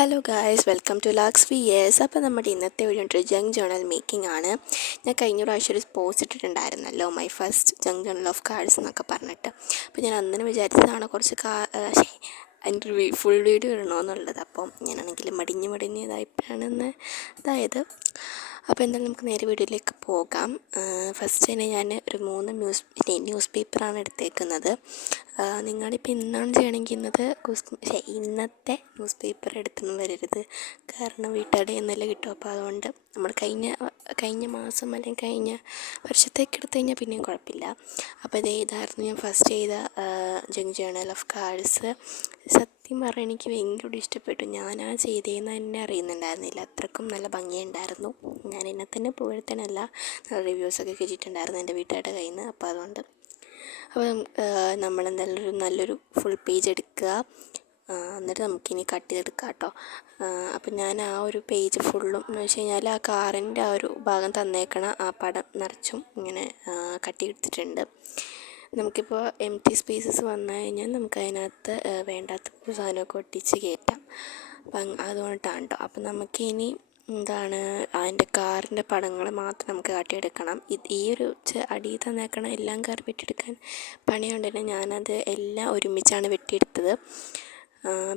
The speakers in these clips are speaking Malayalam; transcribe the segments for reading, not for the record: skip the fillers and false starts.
Hello guys, welcome to lax viewers. അപ്പോൾ നമ്മുടെ ഇന്നത്തെ വീഡിയോ ജങ്ക് ജേണൽ മേക്കിംഗ് ആണ്. ഞാൻ കഴിഞ്ഞ പ്രാവശ്യം ഒരു പോസ്റ്റ് ഇട്ടിട്ടുണ്ടായിരുന്നല്ലോ, my first junk journal of cards എന്നൊക്കെ പറഞ്ഞിട്ട്. അപ്പോൾ ഞാൻ അന്നേരം വിചാരിച്ചതാണ് കുറച്ച് അതിൻ്റെ ഫുൾ വീഡിയോ ഇടണമെന്നുള്ളത്. അപ്പം ഞാനാണെങ്കിൽ മടിഞ്ഞ് ഇതായപ്പോഴാണ് ഇതായത്. അപ്പോൾ എന്തായാലും നമുക്ക് നേരെ വീഡിയോയിലേക്ക് പോകാം. ഫസ്റ്റ് തന്നെ ഞാൻ ഒരു 3 ന്യൂസ് പേപ്പറാണ് എടുത്തേക്കുന്നത്. നിങ്ങളിപ്പോൾ ഇന്നാണ് ചെയ്യണമെങ്കിൽ ഇന്നത്തെ ന്യൂസ് പേപ്പർ എടുത്തൊന്നും വരരുത്, കാരണം വീട്ടുകാരുടെ എന്നല്ല കിട്ടും. അപ്പോൾ അതുകൊണ്ട് നമ്മൾ കഴിഞ്ഞ മാസം അല്ലെങ്കിൽ കഴിഞ്ഞ വർഷത്തേക്ക് എടുത്തു കഴിഞ്ഞാൽ പിന്നെയും കുഴപ്പമില്ല. അപ്പോൾ ഇതായിരുന്നു ഞാൻ ഫസ്റ്റ് ചെയ്ത ജങ്ക് ജേണൽ ഓഫ് കാർഡ്സ്. സത്യം പറഞ്ഞാൽ എനിക്ക് ഭയങ്കര ഇഷ്ടപ്പെട്ടു. ഞാനാ ചെയ്തതെന്ന് തന്നെ അറിയുന്നുണ്ടായിരുന്നില്ല, അത്രക്കും നല്ല ഭംഗിയുണ്ടായിരുന്നു. ഞാൻ എന്നെ തന്നെ പുകഴ്ത്താനല്ല, നല്ല റിവ്യൂസൊക്കെ കിട്ടിയിട്ടുണ്ടായിരുന്നു എൻ്റെ വീട്ടുകാരുടെ കയ്യിൽ നിന്ന്. അപ്പോൾ അതുകൊണ്ട് നമ്മളെന്തായാലും നല്ലൊരു ഫുൾ പേജ് എടുക്കുക, എന്നിട്ട് നമുക്കിനി കട്ട് ചെയ്തെടുക്കാം കേട്ടോ. അപ്പം ഞാൻ ആ ഒരു പേജ് ഫുള്ളും എന്ന് വെച്ച് കഴിഞ്ഞാൽ ആ കാറിൻ്റെ ആ ഒരു ഭാഗം തന്നേക്കണ ആ പടം നിറച്ചും ഇങ്ങനെ കട്ട് ചെയ്തിട്ടുണ്ട്. നമുക്കിപ്പോൾ സ്പേസസ് വന്നു കഴിഞ്ഞാൽ നമുക്കതിനകത്ത് വേണ്ടാത്ത സാധനമൊക്കെ ഒട്ടിച്ച് കയറ്റാം. അപ്പം അതുകൊണ്ടാണ് കേട്ടോ. അപ്പം നമുക്കിനി അതിൻ്റെ കാറിൻ്റെ പടങ്ങൾ മാത്രം നമുക്ക് കാട്ടിയെടുക്കണം. ഈ ഒരു അടിയിൽ തന്നേക്കണം എല്ലാം കയറി വെട്ടിയെടുക്കാൻ പണിയുണ്ട് തന്നെ. ഞാനത് എല്ലാം ഒരുമിച്ചാണ് വെട്ടിയെടുത്തത്.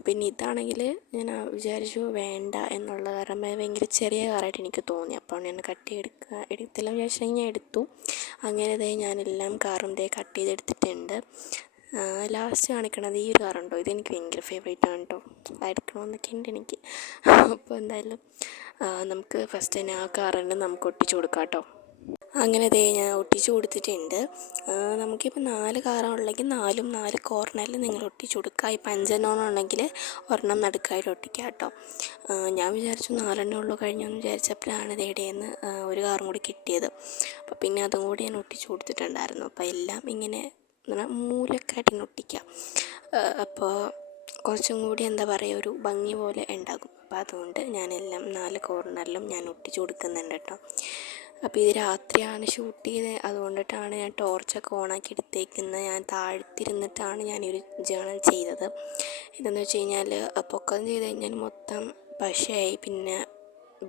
പിന്നെ ഇതാണെങ്കിൽ ഞാൻ വിചാരിച്ചു വേണ്ട എന്നുള്ള കാരണം ഭയങ്കര ചെറിയ കാറായിട്ട് എനിക്ക് തോന്നി. അപ്പോൾ ഞാൻ എടുത്തില്ല വിചാരിച്ചിട്ടുണ്ടെങ്കിൽ ഞാൻ എടുത്തു. അങ്ങനെ ഞാനെല്ലാം കാറും കട്ട് ചെയ്തെടുത്തിട്ടുണ്ട്. ലാസ്റ്റ് കാണിക്കണത് ഈ ഒരു കാറുണ്ടോ, ഇതെനിക്ക് ഭയങ്കര ഫേവറേറ്റാണ് കേട്ടോ. എടുക്കണമെന്നൊക്കെ ഉണ്ട് എനിക്ക്. അപ്പോൾ എന്തായാലും നമുക്ക് ഫസ്റ്റ് തന്നെ ആ കാറിന് നമുക്ക് ഒട്ടിച്ചു കൊടുക്കാം കേട്ടോ. അങ്ങനെ ഞാൻ ഒട്ടിച്ചു കൊടുത്തിട്ടുണ്ട്. നമുക്കിപ്പോൾ 4 കാറുണ്ടെങ്കിൽ 4 കോർണറിൽ നിങ്ങൾ ഒട്ടിച്ചു കൊടുക്കുക. ഈ 5 ഉണ്ടെങ്കിൽ ഒരെണ്ണം നടുക്കായിട്ട് ഒട്ടിക്കുക കേട്ടോ. ഞാൻ വിചാരിച്ചു 4 ഉള്ളൂ കഴിഞ്ഞെന്ന് വിചാരിച്ചപ്പോഴാണ് ഇടയിൽനിന്ന് ഒരു കാറും കൂടി കിട്ടിയത്. അപ്പോൾ പിന്നെ അതും കൂടി ഞാൻ ഒട്ടിച്ചു കൊടുത്തിട്ടുണ്ടായിരുന്നു. അപ്പോൾ എല്ലാം ഇങ്ങനെ മൂലക്കായിട്ട് ഇങ്ങനെ ഒട്ടിക്കുക. അപ്പോൾ കുറച്ചും കൂടി ഒരു ഭംഗി പോലെ ഉണ്ടാകും. അപ്പോൾ അതുകൊണ്ട് ഞാനെല്ലാം 4 കോർണറിലും ഞാൻ ഒട്ടിച്ചു കൊടുക്കുന്നുണ്ട് കേട്ടോ. അപ്പോൾ ഇത് രാത്രിയാണ് ഷൂട്ട് ചെയ്തത്, അതുകൊണ്ടിട്ടാണ് ഞാൻ ടോർച്ചൊക്കെ ഓണാക്കി എടുത്തേക്കുന്നത്. ഞാൻ താഴ്ത്തിരുന്നിട്ടാണ് ഞാനൊരു ജേണൽ ചെയ്തത്. ഇതെന്ന് വെച്ച് കഴിഞ്ഞാൽ പൊക്കം ചെയ്ത് കഴിഞ്ഞാൽ മൊത്തം പശയായി, പിന്നെ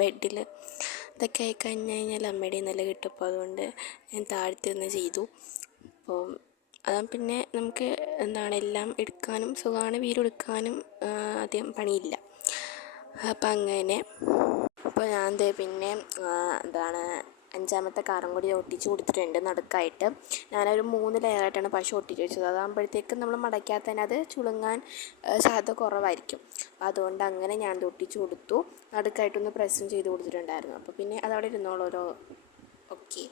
ബെഡിൽ ഇതൊക്കെ ആയി കഴിഞ്ഞാൽ അമ്മയുടെ നല്ല കിട്ടും. അപ്പോൾ അതുകൊണ്ട് ഞാൻ താഴ്ത്തിരുന്ന് ചെയ്തു. അപ്പോൾ പിന്നെ നമുക്ക് എല്ലാം എടുക്കാനും സുഖമാണ്, വീടെടുക്കാനും അധികം പണിയില്ല. അപ്പം അങ്ങനെ അപ്പോൾ ഞാൻ പിന്നെ 5ാമത്തെ കാറും കൂടി ഒട്ടിച്ച് കൊടുത്തിട്ടുണ്ട് നടുക്കായിട്ട്. ഞാനൊരു 3 ലെയറായിട്ടാണ് പശ ഒട്ടിച്ച് വെച്ചത്. അതാകുമ്പോഴത്തേക്കും നമ്മൾ മടക്കാത്ത തന്നെ അത് ചുളുങ്ങാൻ സാധ്യത കുറവായിരിക്കും. അതുകൊണ്ട് അങ്ങനെ ഞാൻ ഒട്ടിച്ച് കൊടുത്തു. നടുക്കായിട്ടൊന്ന് പ്രസ്സും ചെയ്ത് കൊടുത്തിട്ടുണ്ടായിരുന്നു. അപ്പോൾ പിന്നെ അതവിടെ ഇരുന്നോളൂ. ഓക്കെ,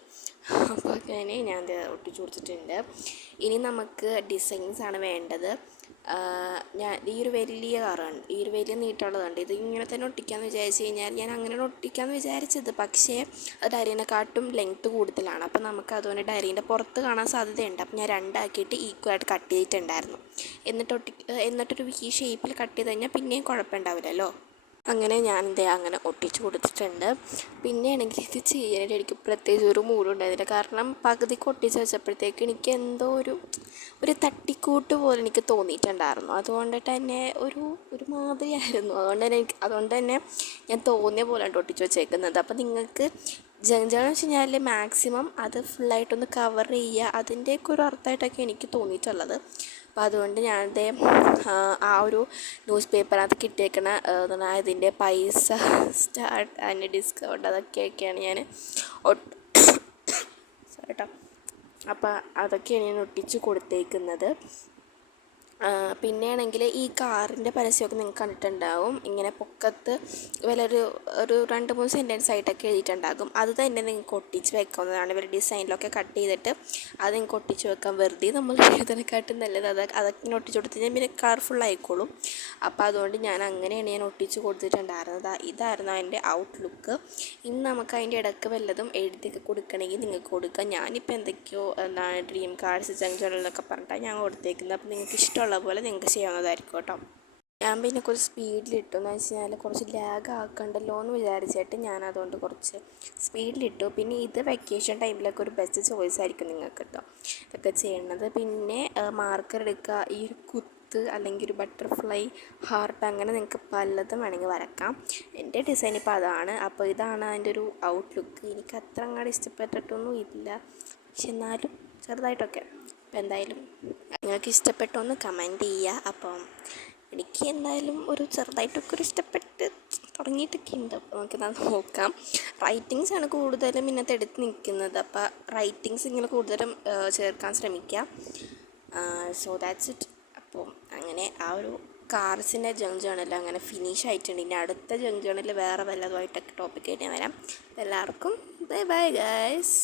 അപ്പോൾ അങ്ങനെ ഞാൻ ഒട്ടിച്ചു കൊടുത്തിട്ടുണ്ട്. ഇനി നമുക്ക് ഡിസൈൻസാണ് വേണ്ടത്. ഞാൻ ഈ ഒരു വലിയ കാറാണ്, ഈ ഒരു വലിയ നീട്ടമുള്ളതുണ്ട്. ഇത് ഇങ്ങനെ തന്നെ ഒട്ടിക്കാമെന്ന് വിചാരിച്ച് കഴിഞ്ഞാൽ ഞാൻ അങ്ങനെ ഒട്ടിക്കാമെന്ന് വിചാരിച്ചത്, പക്ഷേ അത് ഡയറീനെക്കാട്ടും ലെങ്ത്ത് കൂടുതലാണ്. അപ്പോൾ നമുക്ക് അതുകൊണ്ട് ഡയറീൻ്റെ പുറത്ത് കാണാൻ സാധ്യതയുണ്ട്. അപ്പോൾ ഞാൻ 2 ആക്കിയിട്ട് ഈക്വലായിട്ട് കട്ട് ചെയ്തിട്ടുണ്ടായിരുന്നു. എന്നിട്ടൊരു ഈ ഷേപ്പിൽ കട്ട് ചെയ്ത് കഴിഞ്ഞാൽ പിന്നെയും കുഴപ്പമുണ്ടാവില്ലല്ലോ. അങ്ങനെ ഞാൻ അങ്ങനെ ഒട്ടിച്ച് കൊടുത്തിട്ടുണ്ട്. പിന്നെയാണെങ്കിൽ ഇത് ചെയ്യാനായിട്ട് എനിക്ക് പ്രത്യേകിച്ച് ഒരു മൂടുണ്ടായിരുന്നില്ല, കാരണം പകുതിക്ക് ഒട്ടിച്ച് വെച്ചപ്പോഴത്തേക്ക് എനിക്ക് എന്തോ ഒരു തട്ടിക്കൂട്ട് പോലെ എനിക്ക് തോന്നിയിട്ടുണ്ടായിരുന്നു. അതുകൊണ്ടിട്ട് തന്നെ ഒരു മാതിരിയായിരുന്നു. അതുകൊണ്ട് തന്നെ ഞാൻ തോന്നിയ പോലെയാണ് ഒട്ടിച്ച് വെച്ചേക്കുന്നത്. അപ്പോൾ നിങ്ങൾക്ക് ജങ്ക് വെച്ച് കഴിഞ്ഞാൽ മാക്സിമം അത് ഫുള്ളായിട്ടൊന്ന് കവർ ചെയ്യുക, അതിൻ്റെയൊക്കെ ഒരു അർത്ഥമായിട്ടൊക്കെ എനിക്ക് തോന്നിയിട്ടുള്ളത്. അപ്പോൾ അതുകൊണ്ട് ഞാനത് ആ ഒരു ന്യൂസ് പേപ്പറിനകത്ത് കിട്ടിയേക്കണ ഇതിൻ്റെ പൈസ അതിൻ്റെ ഡിസ്കൗണ്ട് അതൊക്കെയാണ് ഞാൻ കേട്ടോ. അപ്പോൾ അതൊക്കെയാണ് ഞാൻ ഒട്ടിച്ച് കൊടുത്തേക്കുന്നത്. പിന്നെയാണെങ്കിൽ ഈ കാറിൻ്റെ പരസ്യമൊക്കെ നിങ്ങൾക്ക് കണ്ടിട്ടുണ്ടാവും. ഇങ്ങനെ പൊക്കത്ത് ഒരു 2-3 സെൻറ്റൻസ് ആയിട്ടൊക്കെ എഴുതിയിട്ടുണ്ടാകും. അത് തന്നെ നിങ്ങൾക്ക് ഒട്ടിച്ച് വെക്കാവുന്നതാണ്. ഇവർ ഡിസൈനിലൊക്കെ കട്ട് ചെയ്തിട്ട് അത് നിങ്ങൾക്ക് ഒട്ടിച്ച് വെക്കാം. വെറുതെ നമ്മൾ എഴുതാനെക്കാട്ടും നല്ലത് അതൊക്കെ ഒട്ടിച്ച് കൊടുത്ത് കഴിഞ്ഞാൽ പിന്നെ കളർഫുൾ ആയിക്കോളും. അപ്പോൾ അതുകൊണ്ട് ഞാൻ അങ്ങനെയാണ് ഞാൻ ഒട്ടിച്ച് കൊടുത്തിട്ടുണ്ടായിരുന്നത്. ഇതായിരുന്നു അതിൻ്റെ ഔട്ട്ലുക്ക്. ഇനി നമുക്ക് അതിൻ്റെ ഇടയ്ക്ക് വല്ലതും എഴുതിയൊക്കെ കൊടുക്കണമെങ്കിൽ നിങ്ങൾക്ക് കൊടുക്കാം. ഞാനിപ്പോൾ എന്തൊക്കെയോ ഡ്രീം കാർഡ്സ് ജങ്ക് ജേണൽ എന്നൊക്കെ പറഞ്ഞിട്ടാണ് ഞാൻ കൊടുത്തേക്കുന്നത്. അപ്പോൾ നിങ്ങൾക്ക് ഇഷ്ടമുള്ള പോലെ നിങ്ങൾക്ക് ചെയ്യാവുന്നതായിരിക്കും കേട്ടോ. ഞാൻ പിന്നെ കുറച്ച് സ്പീഡിലിട്ടു, എന്ന് വെച്ച് കഴിഞ്ഞാൽ കുറച്ച് ലാഗ് ആക്കണ്ടല്ലോ എന്ന് വിചാരിച്ചിട്ട് ഞാൻ അതുകൊണ്ട് കുറച്ച് സ്പീഡിലിട്ടു. പിന്നെ ഇത് വെക്കേഷൻ ടൈമിലൊക്കെ ഒരു ബെസ്റ്റ് ചോയ്സ് ആയിരിക്കും നിങ്ങൾക്ക് കേട്ടോ ഇതൊക്കെ ചെയ്യണത്. പിന്നെ മാർക്കർ എടുക്കുക, ഈ ഒരു മുത്ത് അല്ലെങ്കിൽ ഒരു ബട്ടർഫ്ലൈ, ഹാർട്ട്, അങ്ങനെ നിങ്ങൾക്ക് പലതും വേണമെങ്കിൽ വരക്കാം. എൻ്റെ ഡിസൈൻ ഇപ്പോൾ അതാണ്. അപ്പോൾ ഇതാണ് അതിൻ്റെ ഒരു ഔട്ട്ലുക്ക്. എനിക്ക് അത്ര അങ്ങോട്ട് ഇഷ്ടപ്പെട്ടിട്ടൊന്നും ഇല്ല, പക്ഷെ എന്നാലും ചെറുതായിട്ടൊക്കെ. അപ്പോൾ എന്തായാലും നിങ്ങൾക്ക് ഇഷ്ടപ്പെട്ടൊന്ന് കമൻറ്റ് ചെയ്യുക. അപ്പം എനിക്ക് എന്തായാലും ഒരു ചെറുതായിട്ടൊക്കെ ഒരു ഇഷ്ടപ്പെട്ട് തുടങ്ങിയിട്ടൊക്കെ ഉണ്ട്. അപ്പോൾ നമുക്കത് നോക്കാം. റൈറ്റിങ്സ് ആണ് കൂടുതലും ഇന്നത്തെ എടുത്ത് നിൽക്കുന്നത്. അപ്പോൾ റൈറ്റിങ്സ് ഇങ്ങനെ കൂടുതലും ചേർക്കാൻ ശ്രമിക്കുക. So that's it. അപ്പോൾ അങ്ങനെ ആ ഒരു കാർസിൻ്റെ ജങ്ക് ജേണൽ അങ്ങനെ ഫിനിഷ് ആയിട്ടുണ്ട്. ഇനി അടുത്ത ജങ്ക് ജേണൽ വേറെ വല്ലതുമായിട്ടൊക്കെ ടോപ്പിക്കായിട്ട് ഞാൻ വരാം. എല്ലാവർക്കും ബൈ ബൈ ഗൈസ്.